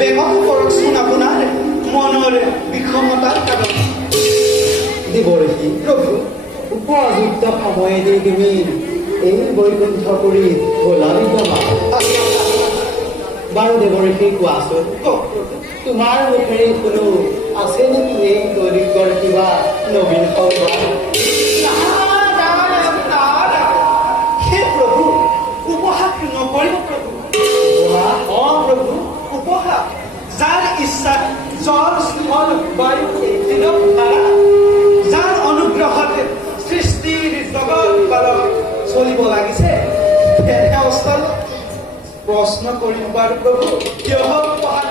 বেগত কৰকচোন আপোনাৰ মনৰ বিষমতাৰ কাৰণ। দেৱৰ্ষি প্ৰভু, উপযুক্ত সময়েদি তুমি এই বৈকুণ্ঠপুৰী গলা বিদ্যমান। বাৰু দেৱৰ্ষি কোৱাচোন, তোমাৰ মুখেৰে কোনো আছে নেকি এই দৈনিকৰ কিবা নবীন সংবাদ? হে প্ৰভু, উপহাস নকৰিব প্ৰভু। প্ৰভু, উপহাস যাৰ ইচ্ছাত জল স্থল বায়ু দিনক ধাৰা, যাৰ অনুগ্ৰহত সৃষ্টিৰ জগত পালন চলিব লাগিছে, তেনে অৱস্থাত প্ৰশ্ন কৰিব পাৰো প্ৰভু, কিয় উপহাস